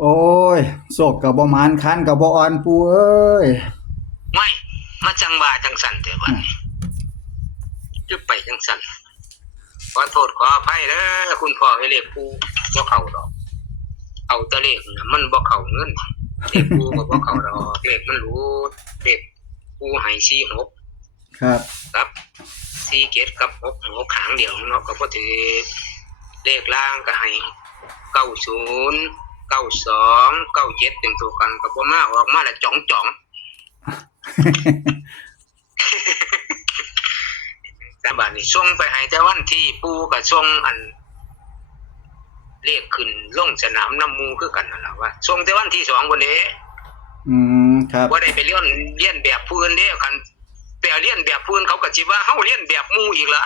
โอ้ยโศกกับบ่หมานคันกับบ่อ่อนปูเอ้ยไม่มาจังว่าจังสันเถอะบัดนี้จะไปจังสันขอโทษขออภัยเด้อคุณพ่อให้เลขปูบ่เข้าดอก เอาแตะเลขน่ะมันบ่เข้าเงินเลขปูก็บ่เข้าดอกเลขมันรู้เลขปูให้46ครับครับ4เกตกับ6 6หางเดียวเนาะก็บ่ถือเลขล่างก็ให้90 92 97 เป็นตัวกันก็บ่มาออกมาแล้วจ่องๆแต่บัดนี้ส่งไปให้แต่วันที่ปูกับส่งอันเรียกขึ้นลงสนามน้ำมูคือกันนั่นแหละว่าส่งแต่วันที่สองวันนี้อืมครับว่าได้ไปเรียนเรียนแบบพื้นเด้คันไปเอาเรียนแบบพื้นเขาก็สิว่าเฮาเรียนแบบหมู่อีกเหรอ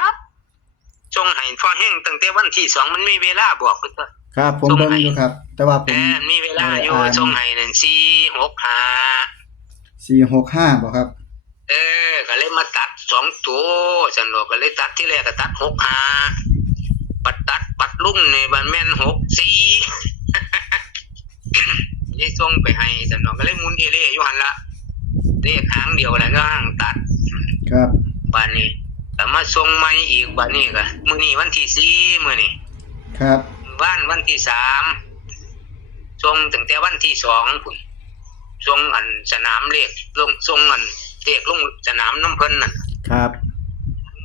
ส่งให้ฟ้าแห้งตั้งแต่วันที่สองมันมีเวลาบอกคือตัว ครับ ผมเบิ่งอยู่ครับ แต่ว่าผเอมอมีเวลาอยู่บ่ได้อ่านส่งให้นั่น4 6 5 465บ่ครับ เออ ก็เลยมาตัดสองตัวสันโลกก็เลยตัดที่แรกก็ตัดหกหาปัดตัดปัดลุ่มในบันแม่นหกสี่นี่ส่งไปให้สันโลกก็เลยหมุนเอเล่อยู่หันละเลขหางเดียวแล้วก็ห่างตัด ครับบานนี้แต่มาส่งใหม่อีกบานนี้ก็มื้อนี้วันที่สี่มื้อนี้ครับ บ้านวันที่สามส่งตั้งแต่วันที่สองพุ่นส่งอันสนามเลขลงส่งอันเลขลงสนามน้ำเพิ่นนั่นครับ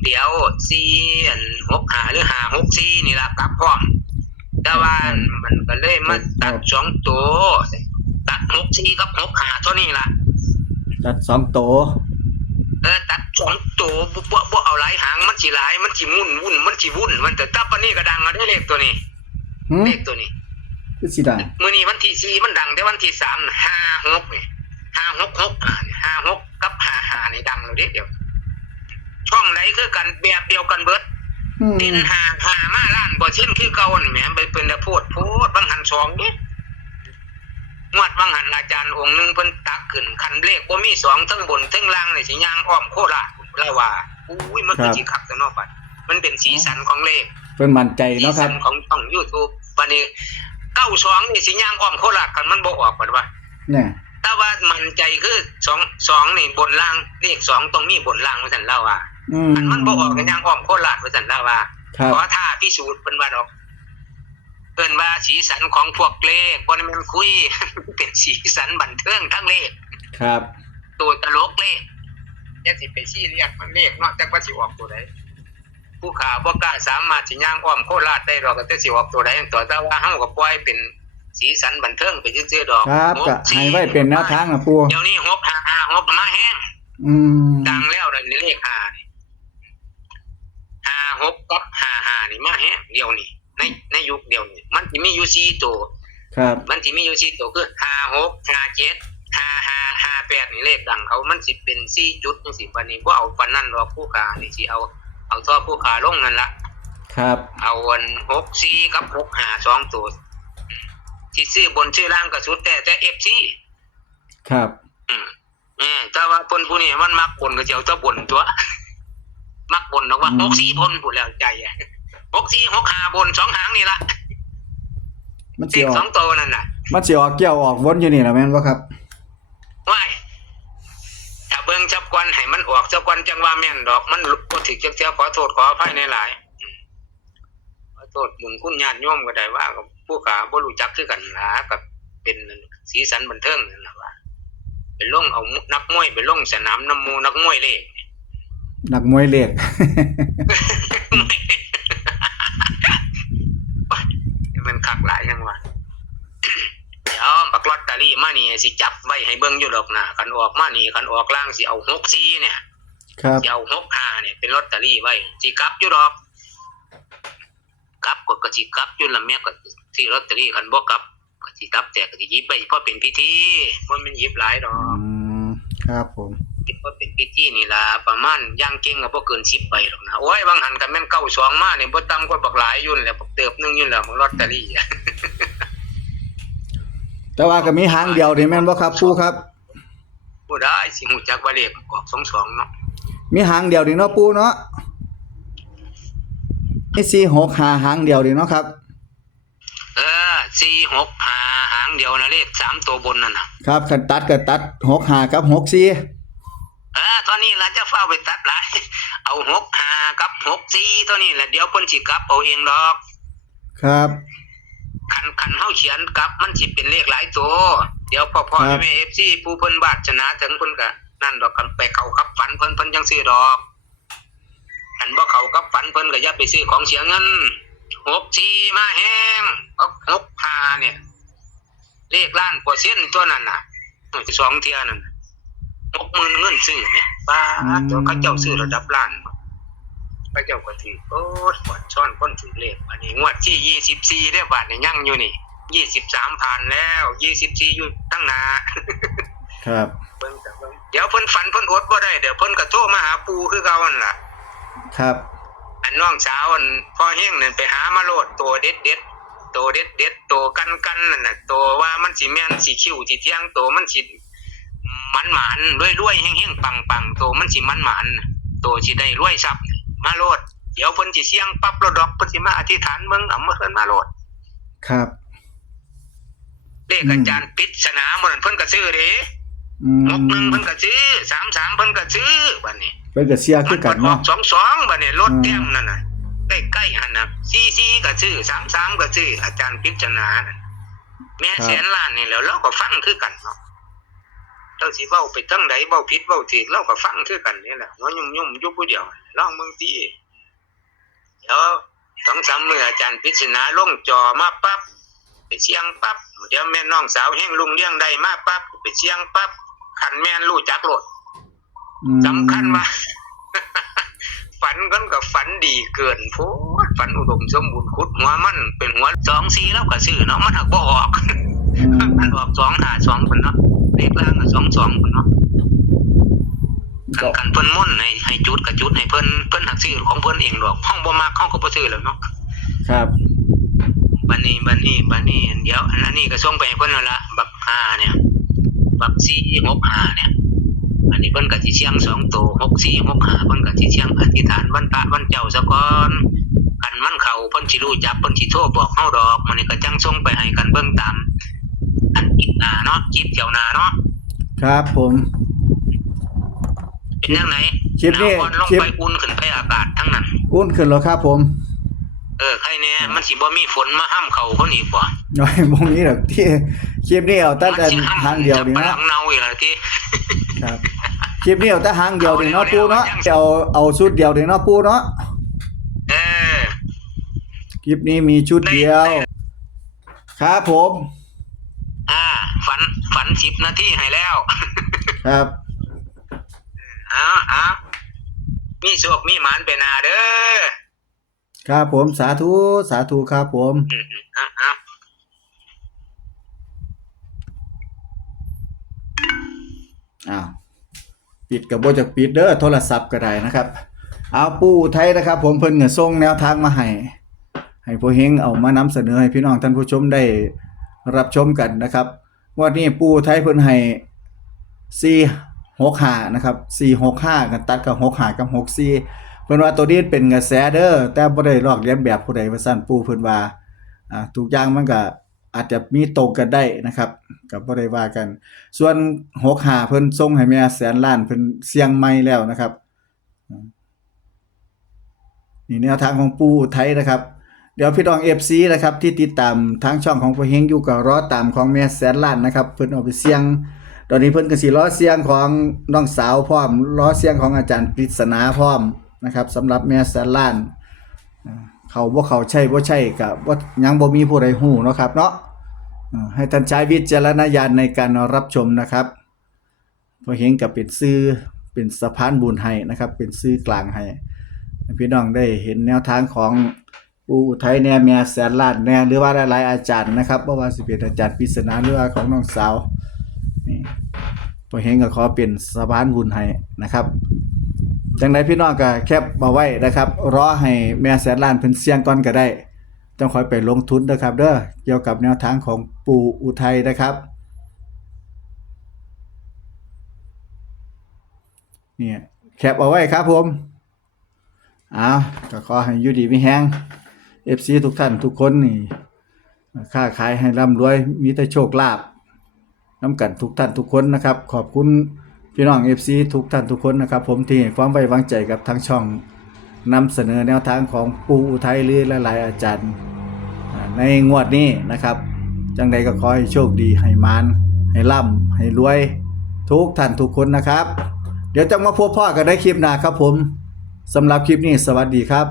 เดี๋ยวสี่อันหกหาหรือหาหกสี่นี่ละกลับพร้อม แต่ว่ามันก็เลยมาตัดสองตัวตัดหกสี่กับหกหาเท่านี้ละตัดสองโตวเออตัดสองตัวบ่บ่บ่เอาหลายหางมันสิหลายมันสิมุ่นวุ่นมันสิวุ่นมันแต่ตับอันนี้ก็ดังอะได้เลขตัวนี้ หึเลขตัวนี้คือสิดังมื้อนี้วันที่สี่มันดังแต่วันที่สามห้าหกนี่ห้าหกหกห้านี่ห้าหกกับห้าห้านี่ดังเลยเด้เดียว ช่องไหนคือกันแบบเดียวกันเบิดอืมดินหาหามาล้านบ่เช่นคือเก่านั่นแหมไปเป็นแต่โพดโพดบางหันสองเด้งวดบางหันอาจารย์องค์หนึงเพิ่นตักขึ้นคันเลขบ่มีสองทั้งบนทั้งล่างนี่สิย่างอ้อมโคราชแล้วว่าอุ้ยมันคือสิคักแต่เนาะบัดมันเป็นสีสันของเลขเพิ่นมั่นใจสีเนาะคสัรับนของช่อง YouTube บั ดนี้92นี่สิย่างอ้อมโคราชกันมันบ่ออกบัดว่าเนี่ยแต่ว่ามันใจคือสองสองนี่บนล่างเลขสองต้องมีบนล่างว่าซั่นเล่าว่าอืมอันมันบ่ออกกันย่างอ้อมโคราชว่าซั่นเล่าว่าครับขอท่าพิสูจน์เป็นว่าดอกเอินว่าสีสันของพวกเลขคนมันคุยเป็นสีสันบันเทิงทั้งเลขครับ ตัวตลกเลขยังสิไปชี้เรียกมันเลขเนอกจากว่าสิออกตัวใด ผู้ข่าวบ่กล้าสามารถสิย่างอ้อมโคราชได้ดอกก็แต่สิออกตัวใดตัวแต่ว่าเฮาก็ปล่อยเป็นสีสันบันเทิงไปซื่อๆดอกครับก็ให้ไว้เป็นแนวทางนะปูเดี๋ยวนี้หกห้าห้าหกมาแห้งอืมดังแล้วนั่นเลขห้านี่ห้าหกกับห้าห้านี่มาแห้งเดียวนี่ในในยุคเดียวนี่มันสิมีอยู่สี่ตัวครับ มันสิมีอยู่สี่ตัวคือห้าหกห้าเจ็ดห้าห้าห้าแปดนี่เลขดังเขามันสิเป็นสี่จุดจังสิวันนี้ว่าเอาปันนั่นหรอกผู้ขานี่สิเอา เอาท่อผู้ขาลงนั่นละครับ เอาวันหกสี่กับหกห้าสองตัวที่ซื้อบนชื่อล่างก็สุดแต่แต่เอฟซีครับ อืมเออแต่ว่าคนผู้นี้มันมักบนก็จะเอาแตัวบนตัว มักบนหรอกว่าหกสี่บนผู้แล้วใจอะหกสี่หกห้าบนสองหางนี่ละมันเลสิขออสอกงตัวนั่นน่ะ มันสิออกเกี่ยวออกวนอยู่นี่ล่ะแม่นบ่ครับว่ายถ้าเบิ่ งจับกวนให้มันออกจับกวนจังว่าแม่นดอก มันก็ถึกจักเจ้าขอโทษขออภัยในหลายขอโทษมึงคุณญาติโยมก็ได้ว่าผู้ขาบ่รู้จักคือกันล่ะกับเป็นสีสันบันเทิงนั่นล่ะว่าไปล่งเอานักมวยไปล่งสนามน้ำมูนักมวยเลขนักมวยเลข มันคักหลายจังว่าเดี๋ยวบักลอตเตอ รี่มานี่สิจับไว้ให้เบิ่งอยู่ดอกนะคันออกมานี่คันออกล่างสิเอา6ซีเนี่ยครับสิเอา6 5เนี่ยเป็นลอตเตอรี่ไว้สิกลับอยู่ดอกกลับก็ก็สิกลับอยู่ละแม่ก็สิลอตเตอรี่คันบ่กลับก็สิกลับแต่ก็สิหยิบไปเพราะเป็นพิธีมันมันหยิบหลายดออืกมครับผมหยิบเพราะเป็นพิธีนี่ล่ะประมาณอย่างเก่งก็บ่เกิน10ใบหรอกนะโอ้ยบางหันก็แม่น92มาเนี่ยบ่ต่ำกว่าบักหลายอยู่นั่นแหละบักเติบหนึงอยู่แล้วมันลอตเตอรี่อะ แต่ว่าก็มีหางเดียวนี่แม่นบ่ครับปูครับผู้ได้สิหูจักว่าเลขออกสองสองเนาะมีหางเดียวนี่เนาะปูเนาะมี4 6 5หางเดียวนี่เนาะครับ เออสี่หกหาหางางเดียวนะเลขสามตัวบนนั่นน่ะครับคันตัดก็ตัดหกห้ากับหกสี่เออตอนนี้เราจะเฝ้าไปตัดหลายเอาหกห้ากับหกสี่ตัวนี้แหละเดี๋ยวเพิ่นสิกลับเอาเองดอก ครับคั นคันเฮาเขียนกลับมันสิเป็นเลขหลายตัว เดี๋ยวพ่อพ่อครับ แม่ FC ผู้เพิ่นบาดชนะถึงเพิ่นก็นั่นดอกกันไปเข้ากับฝันเพิ่นเพิ่นจังซื้อดอกอันบ่เข้ากับฝันเพิ่นก็อย่าไปซื้อของเสียเงินหกสี่มาแห้งเอาหกห้าเนี่ย เลขล้านเปอร์เซ็นต์ตัวนั้นน่ะสองเที่ยนั่นหกหมื่นเงินซื้อเนี่ยป้าดตัวเขาเจ้าซื้อระดับล้าน พระเจ้าก็ถือโอ้ยปวดช้อนคนถือเลขอันนี้งวดที่ยี่สิบสี่ได้บาทเนี่ยยังอยู่นี่ยี่สิบสามผ่านแล้วยี่สิบสี่อยู่ตั้งหนาครับเพิ่นก็เบิ่งเดี๋ยวเพิ่นฝันเพิ่นอดบ่ได้เดี๋ยวเพิ่นก็โทรมาหาปู่คือเก่านั่นล่ะ ครับ อันน้องสาวอันพ่อเฮงนั่นไปหามาโลดตัวเด็ดเด็ดๆตัวเด็ดเด็ดๆตัวกันกันนั่นน่ะตัวว่ามันสิแม่นสิคิ้วสิเที่ยงตัวมันสิมันหมานรวยรวยๆเฮงเฮงปังปังๆตัวมันสิมันหมานตัวสิได้รวยทรัพย์ มาโลด เดี๋ยวเพิ่นสิเสี่ยงปั๊บโลดดอกเพิ่นสิมาอธิษฐานเบิ่งเอามาเพิ่นมาโลด ครับ เลขอาจารย์ปริศนาหมื้อนั้นเพิ่นก็ซื้อเด้อืหกหนึ่งมเพิ่นก็ซื้อสามสามเพิ่นก็ซื้อบัดนี้เป็นกระเสียคือกันออเนาะกสองสองบัดนี้รถอืมเต็มนั่นน่ะใกล้ๆหันน่ะซีซีก็ซื้อสามสามก็ซื้ออาจารย์พิจารณาน่ะแม่แสนล้านนี่แหล้วเราก็ฟังคือกันเนาะ เราสิเว้าไปทางใดเว้าผิดเว้าถูกเราก็ฟังคือกันนี่แหละหัวยุ่มๆอยู่ผู้เดียวลองมึงติเดี๋ยวสองสามมื้ออาจารย์พิจารณาลงจอมาปั๊บไปเชียงปั๊บเดี๋ยวแม่น้องสาวแห่งลุงเลี้ยงได้มาปั๊บไปเชียงปั๊บคันแม่นรู้จักโลดอืมสำคัญว่าฝันกันกับฝันดีเกินโพดฝันอุดมสมบูรณ์คุดหัวมันเป็นหัวสองสีแล้วก็ซื้อเนาะมันหักบ่ออกอืมมันออกสองหาสองคนเนาะ เลขล่างก็สองสองคนเนาะกันกันเพิ่นมุ่นให้ให้จุดกับจุดให้เพิ่นเพิ่นหักซื้อของเพิ่นเองดอกห้องบ่มักห้องก็บ่ซื้อแล้วเนาะครับบัดนี้บัดนี้บัดนี้เดี๋ยวอันนี้ก็ส่งไปให้เพิ่นแล้วล่ะบักห้าเนี่ยบักสี่หกห้าเนี่ย อันนี้เพิ่นก็สิเชียงสองตัวหกสี่หกห้าเพิ่นก็สิเชียงอธิษฐานวันพระวันเจ้าซะก่อนกันมันเข้าเพิ่นสิรู้จักเพิ่นสิโทรบอกเฮาดอกมื้อนี้ก็จังส่งไปให้กันเบิ่งตามอันอีก หน้าเนาะคลิปเที่ยวหน้าเนาะครับผมเป็นจังไดคลิปนี้หาวก่อนลงคลิปไปอุ่นขึ้นไปอากาศทั้งนั้น อุ่นขึ้นแล้วครับผมเออใครแน่มันสิบ่มีฝนมาห้ามเข้าคนอีกบ่น้อยบ่มีดอกที่คลิปนี้เอาแต่มัสิห้ทางเดียวนี่จับปนะลังเนาอีกแล้วที่ครับคลิปนี้เอาแต่หางเดียวนี่เนาะปูเนาะเอาเอาชุดเดียวนี่เนาะปูเนาะเออคลิปนี้มีชุดเดียว ครับผมอ่าฝั นฝัน10นาทีให้แล้วครับเอาเอามีโชคมีหมานไปหนาเด้อครับผมสาธุสาธุครับผมอืมๆเอาเอาอ้าวปิดกับบ่จากปิดเด้อโทรศัพท์ก็ได้นะครับ เอาปู่ไทยนะครับ ผมเพิ่นก็ส่งแนวทางมาให้ให้ผู้เฮงเอามานำเสนอให้พี่น้องท่านผู้ชมได้รับชมกันนะครับ วันนี้ปูไทยเพิ่นให้465นะครับ465กันตัดกับ65กับ64เพิ่นว่าตัวนี้เป็นกระแสเด้อแต่บ่ได้ลอกเลียนแบบผู้ใดว่าซั่นปูเพิ่นว่าอ่าทุกอย่างมันก็อาจจะมีตรงกันได้นะครับก็บ่ได้ว่ากัน ส่วน65เพิ่นส่งให้แม่แสนล้านเพิ่นเสียงใหม่แล้วนะครับนี่แนวทางของปูไทยนะครับ ดี๋ยวพี่น้อง FC นะครับที่ติดตามทางช่องของพ่อเฮงอยู่ก็รอตามของแม่แสนล้านนะครับเพิ่นเอาไปเสียง ตอนนี้เพิ่นก็สิรอเสียงของน้องสาวพร้อมรอเสียงของอาจารย์ปริศนาพร้อมนะครับสำหรับแม่แสนล้าน เขาบ่เขาใช่บ่ใช่ก็บ่ยังบ่มีผู้ใดฮู้เนาะครับเนาะให้ท่านใช้วิจารณญาณในการรับชมนะครับเพอเห็นกับเป็นซื้อเป็นสะพานบุญให้นะครับ เป็นซื้อกลางให้ให้พี่น้องได้เห็นแนวทางของ ปูอุทัยแน่แม่แสนล้านแน่หรือว่าหลายๆอาจารย์นะครับบ่ว่าสิเป็นอาจารย์ปริศนาหรือว่าของน้องสาวนี่พอเห็นก็ขอเป็นสะพานบุญให้นะครับจังไดพี่น้องก็แคปมาไว้นะครับ รอให้แม่แสนล้านเพิ่นเสียงก่อนก็ได้ต้องคอยไปลงทุนนะครับ เด้อเกี่ยวกับแนวทางของปู่อุทัยนะครับเนี่ยแคปเอาไว้ครับผมอ้าวก็ขอให้อยู่ดีไมีแฮง FC ทุกท่านทุกคนนี่ค้าขายให้ร่ำรวย มีแต่โชคลาภน้ำกันทุกท่านทุกคนนะครับ ขอบคุณพี่น้อง FC ทุกท่านทุกคนนะครับ ผมที่ความไว้วางใจกับทางช่องนำเสนอแนวทางของปูอุทัยหรือหลายๆอาจารย์ ในงวดนี้นะครับ จังใดก็ขอให้โชคดีให้มานให้ร่ำให้รวย ทุกท่านทุกคนนะครับ เดี๋ยวจะมาพบพ่อกันในคลิปหน้าครับผมสำหรับคลิปนี้สวัสดีครับ